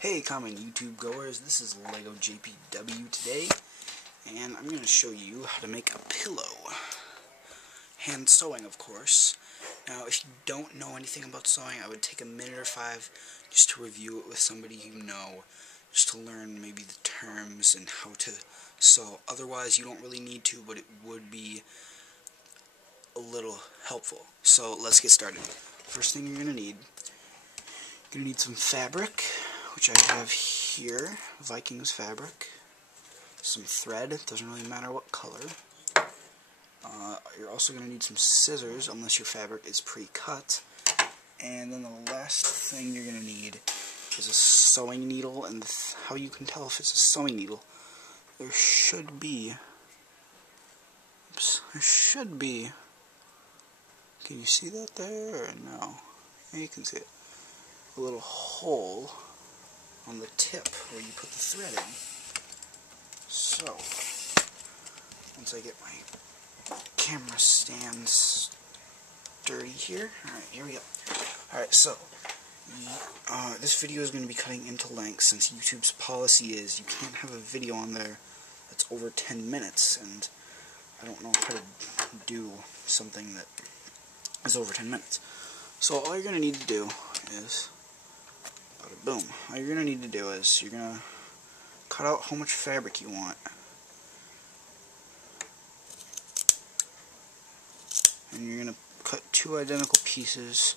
Hey common YouTube goers, this is Lego JPW today, and I'm going to show you how to make a pillow. Hand sewing, of course. Now, if you don't know anything about sewing, I would take a minute or 5 just to review it with somebody you know, just to learn maybe the terms and how to sew. Otherwise, you don't really need to, but it would be a little helpful. So, let's get started. First thing you're going to need some fabric, which I have here, Vikings fabric, some thread, it doesn't really matter what color. You're also going to need some scissors, unless your fabric is pre-cut. And then the last thing you're going to need is a sewing needle, and how you can tell if it's a sewing needle, there should be, can you see that there, or no? Yeah, you can see it. A little hole on the tip where you put the thread in. So, once I get my camera stand sturdy here, alright, here we go. Alright, so, this video is going to be cutting into length since YouTube's policy is you can't have a video on there that's over 10 minutes, and I don't know how to do something that is over 10 minutes. So all you're going to need to do is, boom, all you're going to need to do is you're going to cut out how much fabric you want, and you're going to cut 2 identical pieces.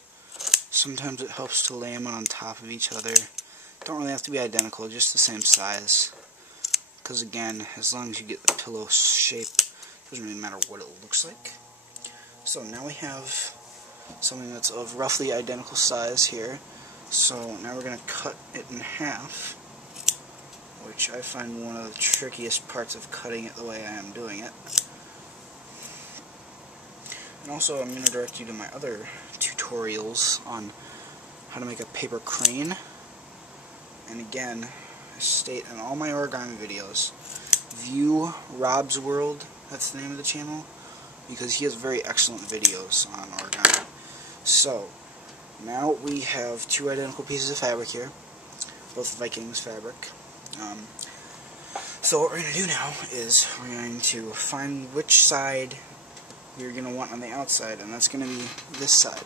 Sometimes it helps to lay them on top of each other. Don't really have to be identical, just the same size, because again, as long as you get the pillow shape, it doesn't really matter what it looks like. So now we have something that's of roughly identical size here. So now we're going to cut it in half, which I find one of the trickiest parts of cutting it the way I am doing it. And also I'm going to direct you to my other tutorials on how to make a paper crane. And again, I state in all my origami videos, view Rob's World, that's the name of the channel, because he has very excellent videos on origami. So, now we have 2 identical pieces of fabric here, both Vikings fabric. So what we're going to do now is we're going to find which side you're going to want on the outside, and that's going to be this side.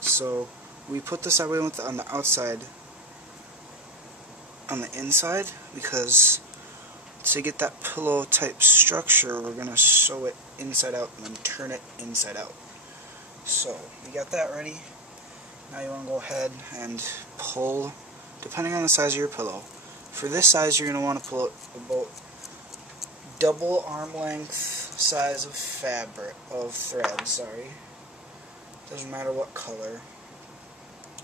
So we put the side we want on the outside on the inside, because to get that pillow type structure we're going to sew it inside out and then turn it inside out. So we got that ready. Now you want to go ahead and pull, depending on the size of your pillow. For this size, you're going to want to pull it about double arm length size of thread, Doesn't matter what color.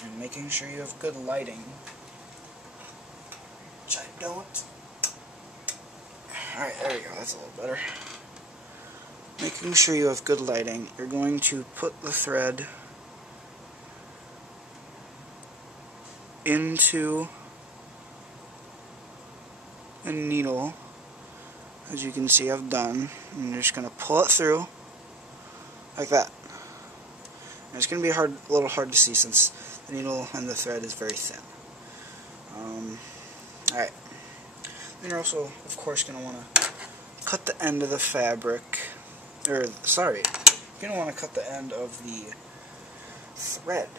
And making sure you have good lighting, which I don't. Alright, there we go, that's a little better. Making sure you have good lighting, you're going to put the thread into the needle, as you can see I've done, and you're just going to pull it through like that. And it's going to be a little hard to see since the needle and the thread is very thin. Alright, then you're also of course going to want to cut the end of the fabric, you're going to want to cut the end of the thread.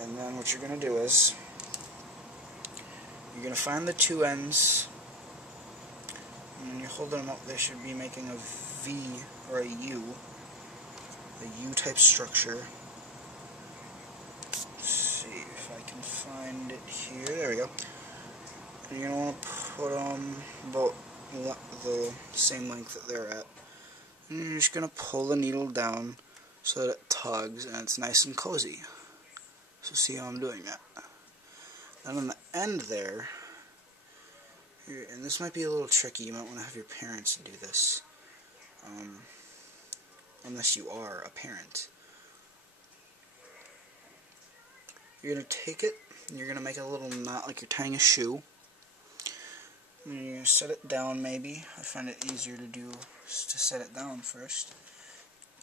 And then what you're going to do is, you're going to find the 2 ends, and when you're holding them up, they should be making a V or a U type structure. Let's see if I can find it here. There we go. And you're going to want to put them about the same length that they're at. And you're just going to pull the needle down so that it tugs and it's nice and cozy. So see how I'm doing that. Then on the end there, and this might be a little tricky, you might want to have your parents do this, unless you are a parent. You're going to take it, and you're going to make a little knot like you're tying a shoe. And you're going to set it down maybe. I find it easier to do to set it down first.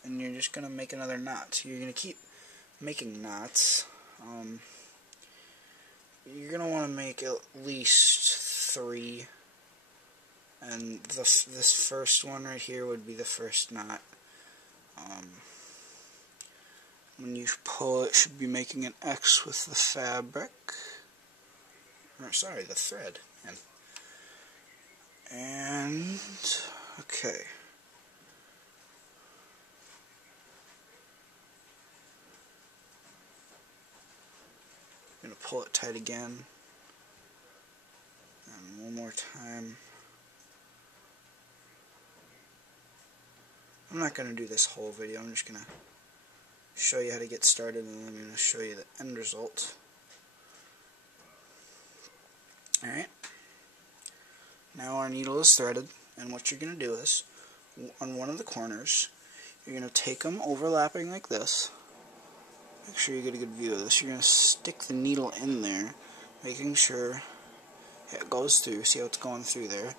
And you're just going to make another knot. So you're going to keep making knots you're going to want to make at least 3. And this first one right here would be the first knot. When you pull it, should be making an X with the fabric. Or, sorry, the thread. And okay. I'm going to pull it tight again. And one more time. I'm not going to do this whole video, I'm just going to show you how to get started, and then I'm going to show you the end result. Alright, now our needle is threaded, and what you're going to do is, on one of the corners, you're going to take them overlapping like this. Make sure you get a good view of this. You're going to stick the needle in there, making sure it goes through. See how it's going through there.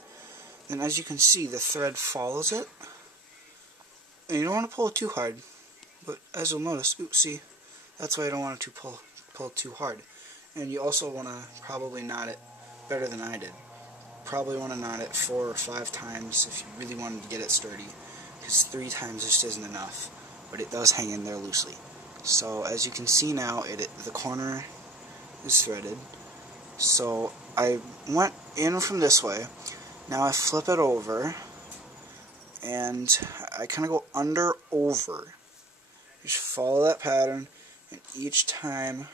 Then as you can see, the thread follows it. And you don't want to pull it too hard, but as you'll notice, oops, see, that's why I don't want it to pull it too hard. And you also want to probably knot it better than I did. Probably want to knot it 4 or 5 times if you really wanted to get it sturdy, because 3 times just isn't enough, but it does hang in there loosely. So as you can see now, the corner is threaded. So I went in from this way. Now I flip it over, and I kind of go under over. Just follow that pattern, and each time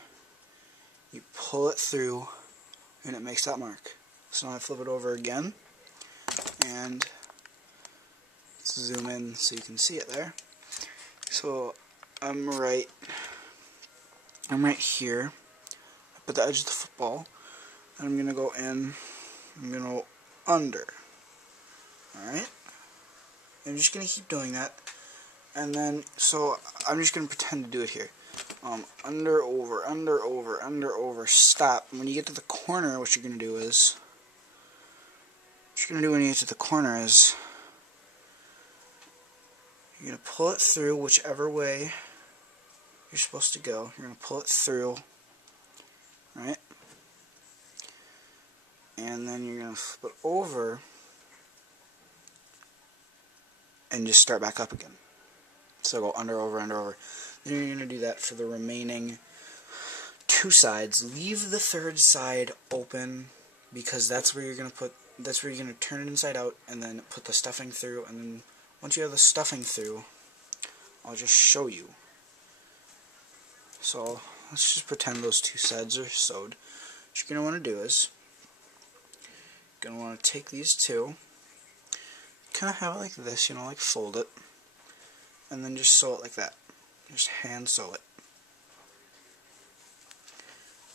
you pull it through, and it makes that mark. So now I flip it over again, and zoom in so you can see it there. So I'm right here, up at the edge of the football, and I'm gonna go in. I'm gonna go under. All right. I'm just going to keep doing that, and then, so I'm just going to pretend to do it here. Under, over, under, over, under, over, stop. And when you get to the corner, what you're going to do is, you're going to pull it through whichever way you're supposed to go. You're going to pull it through, right? And then you're going to flip it over, and just start back up again. So go under, over, under, over. Then you're going to do that for the remaining 2 sides. Leave the 3rd side open, because that's where you're going to turn it inside out and then put the stuffing through. And then once you have the stuffing through, I'll just show you. So let's just pretend those 2 sides are sewed. What you're going to want to do is, you're going to want to take these 2, kind of have it like this, you know, like fold it, and then just sew it like that. Just hand sew it.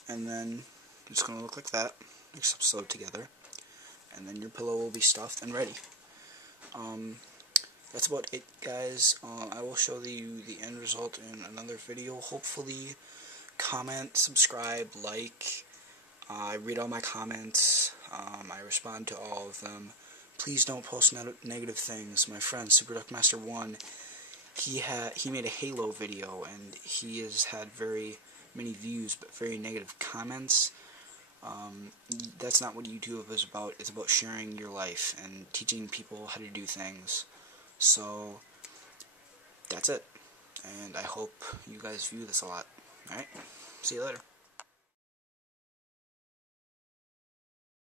And then it's going to look like that, except sewed together. And then your pillow will be stuffed and ready. That's about it, guys. I will show you the end result in another video. Hopefully, comment, subscribe, like. I read all my comments. I respond to all of them. Please don't post negative things. My friend SuperDuckMaster1, he made a Halo video, and he has had very many views but very negative comments. That's not what YouTube is about. It's about sharing your life and teaching people how to do things. So that's it, and I hope you guys view this a lot. Alright, see you later.